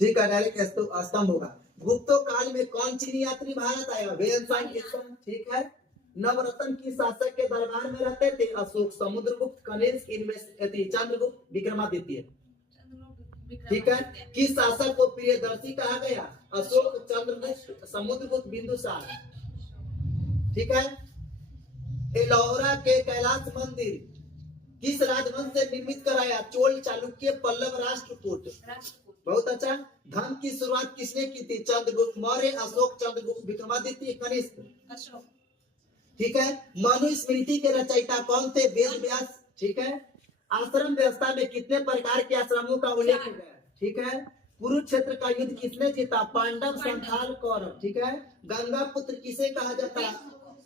ठीक है, डायरेक्ट स्तंभ होगा। गुप्तो काल में कौन चीनी यात्री भारत आया? ठीक है। नवरत्न किस शासक के दरबार में रहते थे? अशोक, समुद्रगुप्त, कनिष्क, चंद्रगुप्त, विक्रमादित्य। ठीक है। किस शासक को प्रियदर्शी कहा गया? अशोक, चंद्रगुप्त, समुद्रगुप्त, बिंदुसार। ठीक है। एलोरा के कैलाश मंदिर किस राजवंश से निर्मित कराया? चोल, चालुक्य, पल्लव, राष्ट्रकूट। बहुत अच्छा। धर्म की शुरुआत किसने की थी? चंद्रगुप्त मौर्य, अशोक, चंद्रगुप्त, विक्रमादित्य, कनिष्क। अशोक। ठीक है। मनुस्मृति के रचयिता कौन थे? वेद व्यास। ठीक है। आश्रम व्यवस्था में कितने प्रकार के आश्रमों का उल्लेख है? ठीक है। कुरुक्षेत्र का युद्ध किसने जीता? पांडव, संथाल, कौरव। ठीक है। गंगा पुत्र किसे कहा जाता है?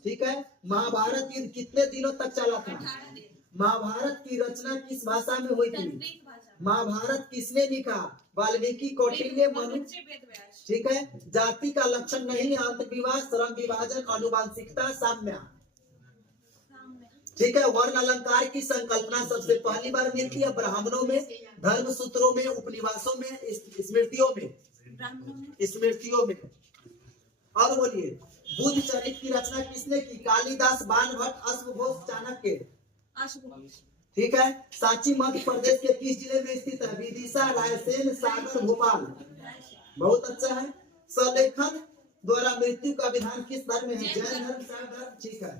ठीक है। महाभारत युद्ध कितने दिनों तक चला था? महाभारत की रचना किस भाषा में हुई थी? महाभारत किसने लिखा? वाल्मीकि, कौटिल्य, मनु। ठीक है। जाति का लक्षण नहीं, अंतर्विवाह, श्रम विभाजन, आनुवांशिकता, साम्य। ठीक है। वर्ण अलंकार की संकल्पना सबसे पहली बार मिलती है ब्राह्मणों में, धर्म सूत्रों में, उपनिवासों में, स्मृतियों में। और बोलिए, बुद्ध चरित्र की रचना किसने की? कालिदास, बाणभट्ट, अश्वघोष, चाणक्य। ठीक है। सांची मध्य प्रदेश के किस जिले में स्थित है? विदिशा, रायसेन, सागर, भोपाल। बहुत अच्छा है। सलेखन द्वारा मृत्यु का विधान किस धर्म में है? जैन धर्म, शैव धर्म। ठीक है।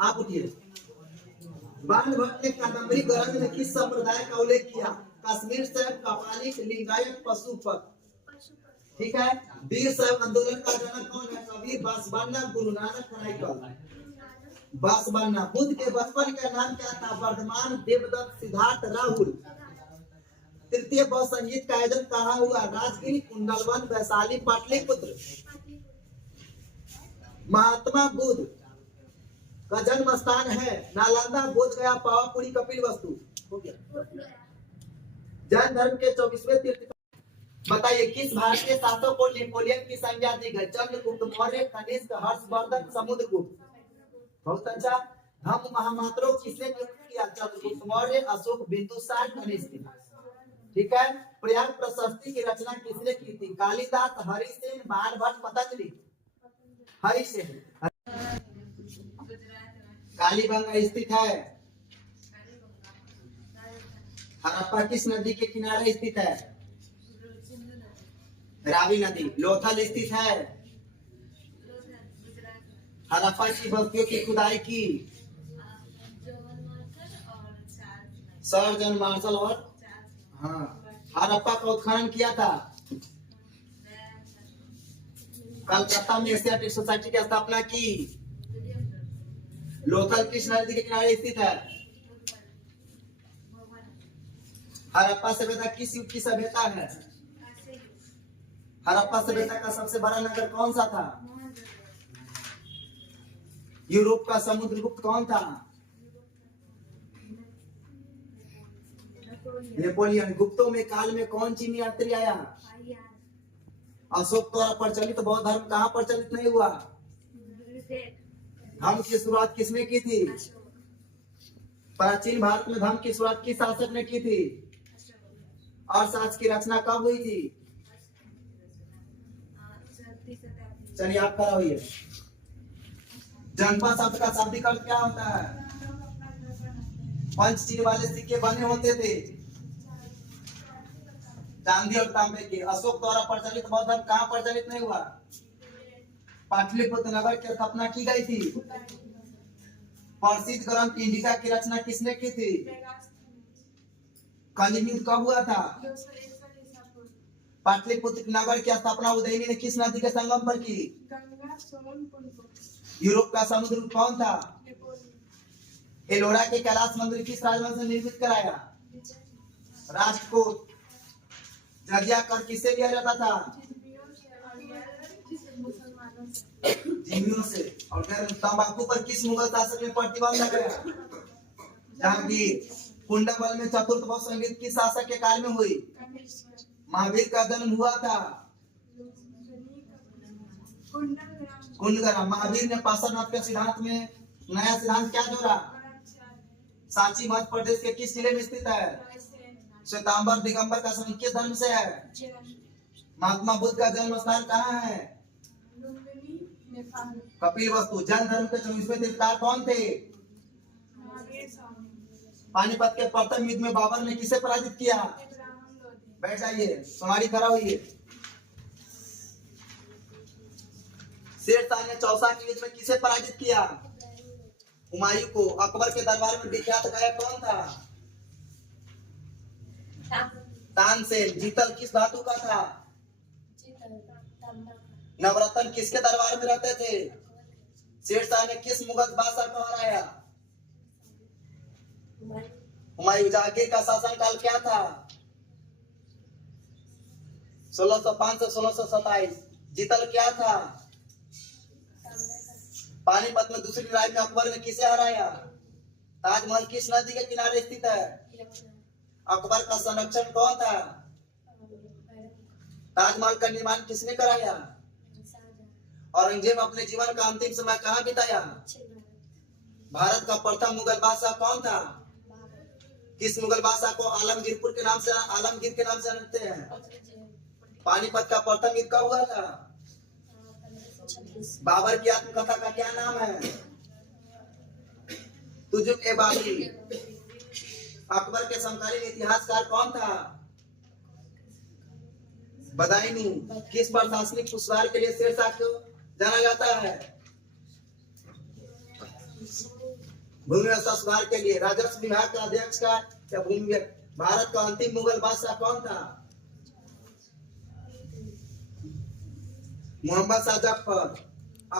आप उठिए। बाणभट्ट ने कादम्बरी ग्रंथ में किस संप्रदाय का उल्लेख किया? कश्मीर शैव, कपालिक, लिंगायत, पशुपत। ठीक है। वीर शैव आंदोलन का जनक कौन है? कबीर, बांसवाड़ा, गुरु नानक, नाइकल। बांसवाड़ा। बुद्ध के बचपन का नाम क्या था? वर्धमान, देवदत्त, सिद्धार्थ, राहुल। तृतीय बौद्ध संगीत का आयोजन कहाँ हुआ? राजगीर, कुंडलवन, वैशाली, पाटलिपुत्र। महात्मा बुद्ध का जन्म स्थान है नालंदा, बोधगया, पावापुरी, कपिलवस्तु। हो गया। जैन धर्म के 24वें तीर्थ बताइए, किस भारतीय शासक को नेपोलियन की संज्ञा दी गई? चंद्रगुप्त मौर्य, कनिष्क, हर्षवर्धन, समुद्रगुप्त। बहुत अच्छा। धम्म महामात्रों किसने नियुक्त किया? चंद्रगुप्त मौर्य, अशोक, बिंदुसार, कनिष्क। ठीक है। प्रयाग प्रशस्ति की रचना किसने की थी? कालिदास, हरिसेन, बाणभट्ट, पतंजलि। हरिसेन। कालीबंगा स्थित है? हड़प्पा किस नदी के किनारे स्थित है? रावी नदी। लोथल स्थित है? हड़प्पा की बस्तियों की खुदाई की सर जॉन मार्शल और हाँ। हड़प्पा का उत्खनन किया था? कलकत्ता में एशियाटिक सोसाइटी की स्थापना की? लोथल किस नदी के किनारे स्थित है? हड़प्पा सभ्यता किस युग की सभ्यता है? हड़प्पा सभ्यता का सबसे बड़ा नगर कौन सा था? यूरोप का समुद्रगुप्त कौन था? नेपोलियन। गुप्तों में काल में कौन चीनी यात्री आया? अशोक द्वारा प्रचलित बौद्ध धर्म कहाँ प्रचलित नहीं हुआ? धर्म की शुरुआत किसने की थी? प्राचीन भारत में धर्म की शुरुआत किस शासक ने की थी? अर्थशास्त्र की रचना कब हुई थी? चलिए आप खड़ा होइए। जनपद शब्द का शाब्दिक अर्थ क्या होता है? पंच चिन्ह वाले सिक्के बने होते थे चांदी और तांबे के। अशोक द्वारा प्रचलित बौद्ध धर्म कहाँ प्रचलित नहीं हुआ? पाटलिपुत्र नगर की स्थापना की गई थी। प्रसिद्ध ग्रंथ इंडिका की रचना किसने की थी? कलिंग युद्ध कब हुआ था? पाटलिपुत्र नगर की स्थापना उदयनी ने किस नदी के संगम पर की? यूरोप का समुद्र कौन था? एलोरा के कैलाश मंदिर किस राजवंश ने निर्मित कराया? राष्ट्रकूट। जजिया कर किससे लिया जाता था? जिम्मियों से। और तंबाकू पर किस मुगल शासक ने प्रतिबंध लगाया? जहांगीर। कुंडलवन में चतुर्थ बौद्ध संगीत किस शासक के काल में हुई? महावीर का जन्म हुआ था कुंडग्राम। महावीर ने पार्श्वनाथ के सिद्धांत में नया सिद्धांत क्या जोड़ा? सांची मध्य प्रदेश के किस जिले में स्थित है? श्वेतांबर दिगंबर का संबंध किस धर्म से है? महात्मा बुद्ध का जन्म स्थान कहाँ है? लुम्बिनी, नेपाल। कपिल वस्तु। जैन धर्म के 24वें तीर्थंकर कौन थे? महावीर स्वामी। पानीपत के प्रथम युद्ध में बाबर ने किसे पराजित किया? इब्राहिम लोधी। बैठ जाइए, समारी खड़ा होइए। शेर शाह ने चौसा के युद्ध में किसे पराजित किया? हुमायूं को। अकबर के दरबार में विख्यात गायक कौन था? तानसेन। जीतल किस धातु का था? नवरत्न किसके दरबार में रहते थे? शेर शाह ने किस मुगल बादशाह को हराया? हुमायूं। जहांगीर का शासनकाल क्या था? 1605 से 1627। जीतल क्या था? पानीपत में दूसरी लड़ाई में अकबर ने किसे हराया? ताजमहल किस नदी के किनारे स्थित है? अकबर का संरक्षण कौन था? ताजमहल का निर्माण किसने कराया? औरंगजेब अपने जीवन का अंतिम समय कहाँ बिताया? भारत का प्रथम मुगल बादशाह कौन था? किस मुगल बादशाह को आलमगीर के नाम से जानते हैं? पानीपत का प्रथम युद्ध कब हुआ था? बाबर की आत्मकथा का क्या नाम है? तुजुक-ए-बाबरी। अकबर के समकालीन इतिहासकार कौन था? बदायूं। किस प्रशासनिक पुरस्कार के लिए शेरशाह को जाना जाता है? भूमि व्यवस्था सुधार के लिए। राजस्व विभाग का अध्यक्ष का या भूमि। भारत का अंतिम मुगल बादशाह कौन था? मोहम्मद शाह जफर।